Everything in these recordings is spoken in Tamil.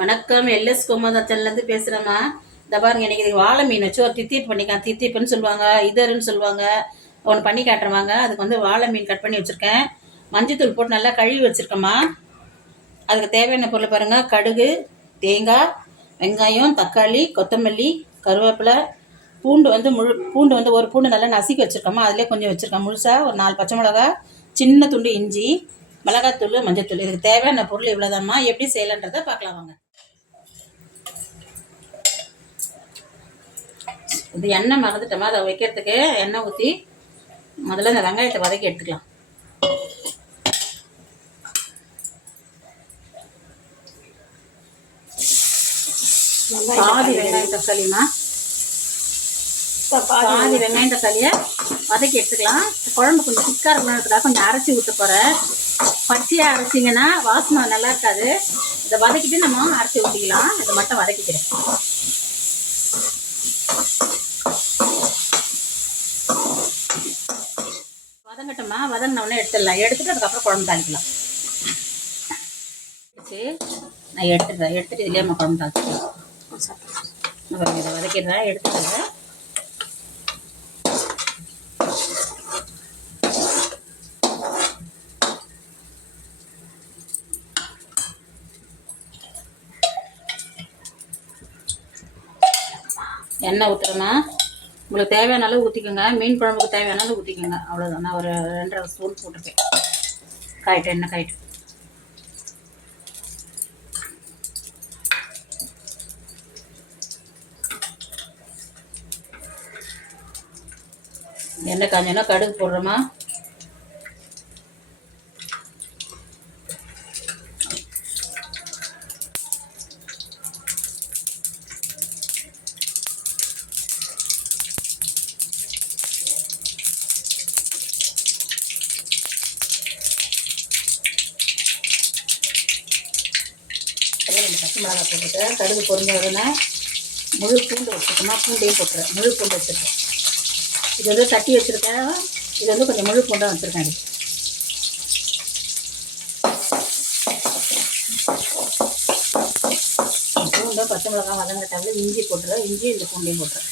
வணக்கம் எல்எஸ் கோமதாச்சன்லேருந்து பேசுகிறேம்மா இந்த பாருங்க எனக்கு வாழை மீன் வச்சு ஒரு தித்திப்பு பண்ணிக்கலாம். தித்திப்புன்னு சொல்லுவாங்க இதருன்னு சொல்லுவாங்க. ஒன்று பண்ணி காட்டுறவாங்க அதுக்கு வந்து வாழை மீன் கட் பண்ணி வச்சுருக்கேன். மஞ்சத்தூள் போட்டு நல்லா கழுவி வச்சுருக்கேம்மா. அதுக்கு தேவையான பொருள் பாருங்கள் கடுகு தேங்காய் வெங்காயம் தக்காளி கொத்தமல்லி கருவேப்பிலை பூண்டு வந்து முழு பூண்டு வந்து ஒரு பூண்டு நல்லா நசுக்கி வச்சுருக்கோமா அதிலே கொஞ்சம் வச்சுருக்கேன். முழுசாக ஒரு நாலு பச்சை மிளகா சின்ன துண்டு இஞ்சி மிளகாத்தூள் மஞ்சத்தூள். இதுக்கு தேவையான பொருள் இவ்வளோதாம்மா எப்படி செய்யலான்றதை பார்க்கலாம் வாங்க. இது எண்ணெய் மறந்துட்டோமா அதை வைக்கிறதுக்கு எண்ணெய் ஊற்றி முதல்ல இந்த வெங்காயத்தை வதக்கி எடுத்துக்கலாம். பாதி வெங்காயம் தக்காளிமா பாதி வெங்காயம். தக்காளியை வதக்கி எடுத்துக்கலாம். குழம்பு கொஞ்சம் திக்காக இருக்கணுன்றதுக்காக கொஞ்சம் அரைச்சி ஊற்ற போகிறேன் பச்சையாக அரைச்சிங்கன்னா வாசனை நல்லா இருக்காது. இதை வதக்கிட்டு நம்ம அரைச்சி ஊற்றிக்கலாம் இதை மட்டும் வதக்கிக்கிறேன். வதங்கட்டமா வதங்கினவுடனே எடுத்துடலாம். எடுத்துட்டு அதுக்கப்புறம் குழம்பு தாளிக்கலாம். சரி நான் எடுத்துடுறேன். எடுத்துட்டு இதுலேயே நம்ம குழம்பு தாளிச்சிக்கலாம். இதை வதக்கிடுறேன் எடுத்துக்கிறேன் எண்ணெய் ஊற்றுறேம்மா உங்களுக்கு தேவையான அளவு ஊற்றிக்கோங்க மீன் குழம்புக்கு தேவையான அளவு ஊற்றிக்கோங்க அவ்வளோதான் நான் ஒரு ரெண்டரை ஸ்பூன் போட்டிருக்கேன். காய்ட்டு எண்ணெய் காயிட்டு எண்ணெய் காஞ்சோன்னா கடுகு போடுறோமா அப்புறம் ரெண்டு பச்சை மிளகா போட்டுட்டேன் கடுகு பொரிஞ்ச உடனே முழு பூண்டு வச்சுருக்கோமா பூண்டையும் போட்டுறேன் முழு பூண்டு வச்சுருக்கேன் இது வந்து தட்டி வச்சுருக்கேன். இது வந்து கொஞ்சம் முழு பூண்டாக வச்சுருக்கேன். இது. பூண்டை பச்சை மிளகா வதங்கிட்டாங்க இஞ்சி போட்டுறேன் இஞ்சி இந்த பூண்டையும் போட்டுறேன்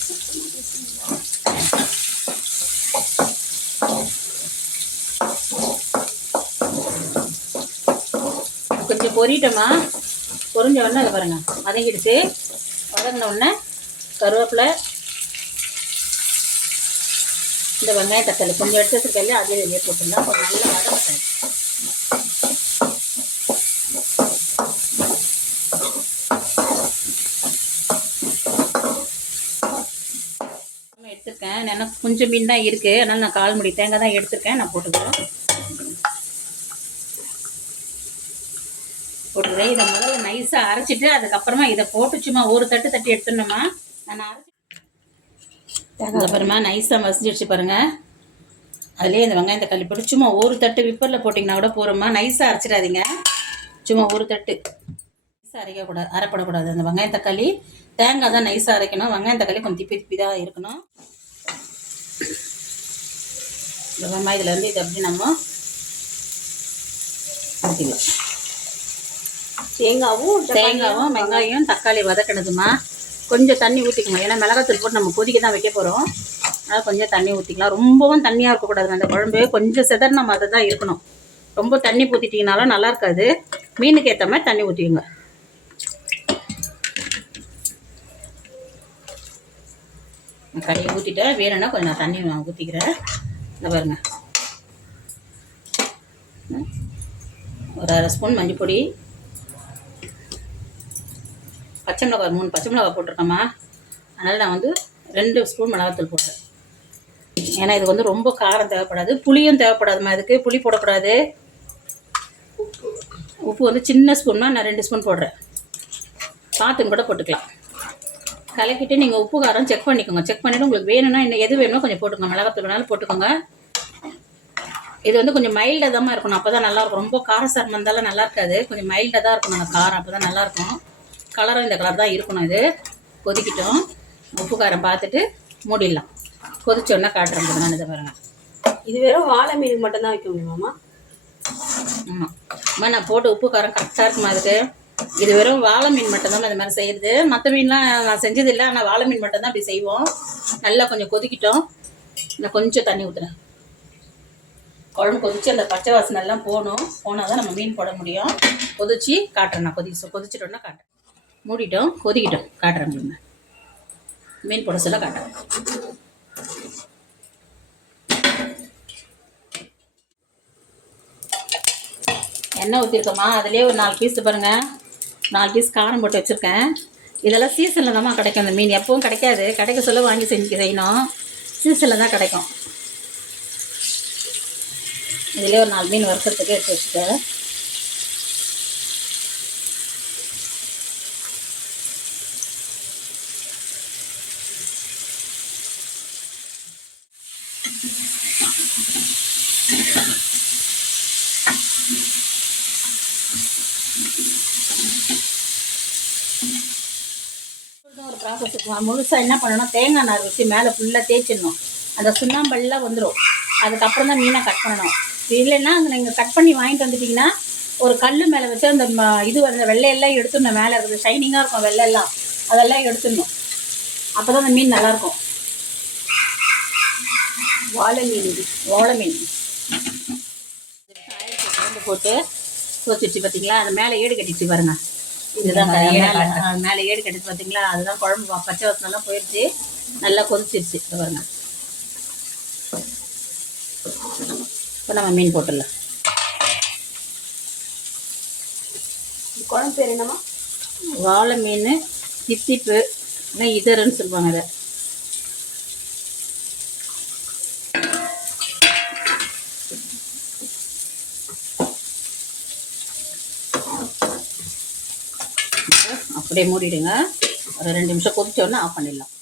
கொஞ்சம் பொரிட்டோமா? பொறிஞ்ச உடனே அதை பாருங்கள் வதங்கிடுச்சு வதங்கின உடனே கருவேப்பிலை இந்த வெங்காயம் தக்காளி கொஞ்சம் எடுத்து வச்சிருக்கல அதே வெளியே போட்டுடலாம் ஒரு நல்ல வதங்கட்டும் எடுத்திருக்கேன். எனக்கு கொஞ்சம் மீன் தான் இருக்குது அதனால் நான் கால் முடி தேங்காய் தான் எடுத்திருக்கேன். நான் போட்டுக்கிறேன். போட்டுக்கிறேன் இதை முதல்ல நைஸாக அரைச்சிட்டு அதுக்கப்புறமா இதை போட்டு சும்மா ஒரு தட்டு தட்டி எடுத்துடணுமா? நான் அரைச்சி அதுக்கப்புறமா நைஸாக மசிஞ்சிடுச்சு பாருங்கள் அதுலேயே இந்த வெங்காயம் தக்காளி போட்டு சும்மா ஒரு தட்டு விப்பரில் போட்டிங்கன்னா கூட போகிறோமா நைஸாக அரைச்சிடாதீங்க. சும்மா ஒரு தட்டு. நைஸாக அரைக்கக்கூடாது அரைப்படக்கூடாது. அந்த வெங்காயம் தக்காளி தேங்காய் தான் நைஸாக அரைக்கணும். வெங்காயம் தக்காளி கொஞ்சம் திப்பி திப்பி தான் இருக்கணும். இந்த வெங்காயத்தில் வந்து இதை அப்படி நம்ம ஊற்றிக்கலாம் தேங்காவும் தேங்காவும் வெங்காயம் தக்காளி வதக்கினதுமா. கொஞ்சம் தண்ணி ஊற்றிக்கணும் ஏன்னா மிளகாத்தூள் போட்டு நம்ம கொதிக்க தான் வைக்க போகிறோம் அதனால் கொஞ்சம் தண்ணி ஊற்றிக்கலாம் ரொம்பவும் தண்ணியாக இருக்கக்கூடாது அந்த குழம்பு கொஞ்சம் சிதறின மாதிரி தான் இருக்கணும். ரொம்ப தண்ணி ஊற்றிட்டிங்கனாலும் நல்லா இருக்காது. மீனுக்கு ஏற்ற மாதிரி தண்ணி ஊற்றிங்க கறியை ஊற்றிட்டேன் வேணும்னா கொஞ்சம் நான் தண்ணி நான் ஊற்றிக்கிறேன் இந்த பாருங்க. ஒரு அரை ஸ்பூன் மஞ்சள் பொடி. பச்சை மிளகாய் மூணு பச்சை மிளகாய் போட்டிருக்கேம்மா. அதனால் நான் வந்து ரெண்டு ஸ்பூன் மிளகாத்தூள் போடுறேன். ஏன்னா இது வந்து ரொம்ப காரம் தேவைப்படாது. புளியும் தேவைப்படாதும்மா இதுக்கு. புளி போடக்கூடாது. உப்பு வந்து சின்ன ஸ்பூன்னா நான் ரெண்டு ஸ்பூன் போடுறேன். பார்த்துன்னு கூட போட்டுக்கலாம். கலக்கிட்டு நீங்கள் உப்பு காரம் செக் பண்ணிக்கோங்க. செக் பண்ணிவிட்டு உங்களுக்கு வேணும்னா இன்னும் எது வேணுமோ கொஞ்சம் போட்டுக்கோங்க. மிளகாத்தூள் வேணாலும் போட்டுக்கோங்க. இது வந்து கொஞ்சம் மைல்டாக தான் இருக்கணும். அப்போ தான் நல்லாயிருக்கும் ரொம்ப காரசாரமாக இருந்தாலும் நல்லா இருக்காது. கொஞ்சம் மைல்டாக தான் இருக்கணும் அந்த காரம். அப்போ தான் நல்லாயிருக்கும் கலரும் இந்த கலர் தான் இருக்கணும் இது. கொதிக்கிட்டோம். உப்பு காரம் பார்த்துட்டு மூடிடலாம். கொதிச்சோன்னா காட்டுறேன் நான் இதை பாருங்கள் இது வெறும் வாழை மீனுக்கு மட்டும் தான் வைக்க முடியுமாம்மா ஆமாம் அம்மா நான் போட்டு உப்பு காரம் கரெக்டாக இருக்குமா அதுக்கு? இது வெறும் வாழை மீன் மட்டும்தான் இந்த மாதிரி செய்யுது மற்ற மீன்லாம் நான் செஞ்சதில்லை ஆனால் வாழை மீன் மட்டும்தான் அப்படி செய்வோம். நல்லா கொஞ்சம் கொதிக்கிட்டோம். நான் கொஞ்சம் தண்ணி ஊற்றுறேன் குழம்பு கொதிச்சு அந்த பச்சை வாசனை எல்லாம் போகணும். போனால் தான் நம்ம மீன் போட முடியும். கொதிச்சு காட்டுறேன் நான் கொதி கொதிச்சிட்டோன்னா காட்டுறேன். மூடிட்டோம் கொதிக்கிட்டோம். காட்டுறேன் மீன் மீன் போட சொல்ல காட்டுறேன். எண்ணெய் ஊற்றிருக்கோமா அதுலேயே ஒரு நாலு பீஸ் பாருங்க. நாலு பீஸ் காரம் போட்டு வச்சுருக்கேன். இதெல்லாம் சீசனில் தான்மா கிடைக்கும் அந்த மீன். எப்பவும் கிடைக்காது. கிடைக்க சொல்ல வாங்கி செஞ்சு செய்யணும். சீசனில் தான் கிடைக்கும். இதுலேயே ஒரு நாலு மீன் வறுக்கிறதுக்கு எடுத்து வச்சுட்டேன். இதுதான் முழுசாக என்ன பண்ணணும் தேங்காய் நார் வச்சு மேலே ஃபுல்லாக தேய்ச்சிடணும். அந்த சுண்ணாம்பெல்லாம் வந்துடும் அதுக்கப்புறம் தான் மீனை கட் பண்ணணும். இல்லைன்னா அங்கே நீங்கள் கட் பண்ணி வாங்கிட்டு வந்துட்டிங்கன்னா ஒரு கல் மேலே வச்சு அந்த ம- இது அந்த வெள்ளையெல்லாம் எடுத்துடணும். மேலே இருக்குது ஷைனிங்காக இருக்கும் வெள்ளையெல்லாம். அதெல்லாம் எடுத்துடணும். அப்போ தான் அந்த மீன் நல்லாயிருக்கும் வாழை மீன் இது. ஓலை மீன். போட்டு கொதிச்சு பார்த்தீங்களா அது மேலே ஏடு கட்டிட்டு பாருங்கள் இதுதான் மேலே ஏடு கட்டிட்டு பார்த்தீங்களா அதுதான் குழம்பு. பச்சை வாசனெல்லாம் போயிடுச்சு நல்லா கொதிச்சிருச்சு. பாருங்க. இப்போ நம்ம மீன் போட்டுடலாம். குழம்பு பேர் என்னம்மா? வாழை மீன் தித்திப்பு இதருன்னு சொல்லுவாங்க அதை. அப்படியே மூடிடுங்க. ஒரு ரெண்டு நிமிஷம் கொதிச்சோடனே ஆஃப் பண்ணிடலாம்.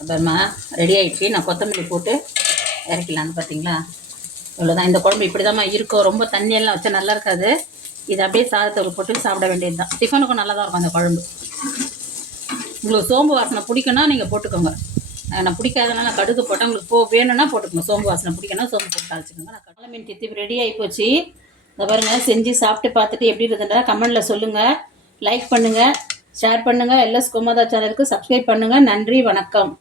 அப்புறமா ரெடி ஆகிடுச்சு நான் கொத்தமல்லி போட்டு இறக்கலான்னு பார்த்தீங்களா? இவ்வளோதான் இந்த குழம்பு இப்படி இருக்கும். ரொம்ப தண்ணியெல்லாம் வச்சா நல்லா இருக்காது. இது அப்படியே சாதத்தை போட்டு சாப்பிட வேண்டியது தான். டிஃபனுக்கும் நல்லா தான் இருக்கும் அந்த குழம்பு. உங்களுக்கு சோம்பு வாசனை பிடிக்குன்னா நீங்கள் போட்டுக்கோங்க. நான் பிடிக்காதனால நான் கடுகு போட்டேன். உங்களுக்கு போ வேணும்னா போட்டுக்கோங்க. சோம்பு வாசனை பிடிக்கணும் சோம்பு போட்டு அழைச்சிக்கோங்க நான் கடலை மீன் தித்தி ரெடி ஆகி போச்சு. இந்த பாருங்க செஞ்சு சாப்பிட்டு பார்த்துட்டு எப்படி இருக்குன்றா கமெண்டில் சொல்லுங்கள் லைக் பண்ணுங்கள் ஷேர் பண்ணுங்கள் எல்எஸ் கோமாதா சேனலுக்கு சப்ஸ்கிரைப் பண்ணுங்கள் நன்றி வணக்கம்.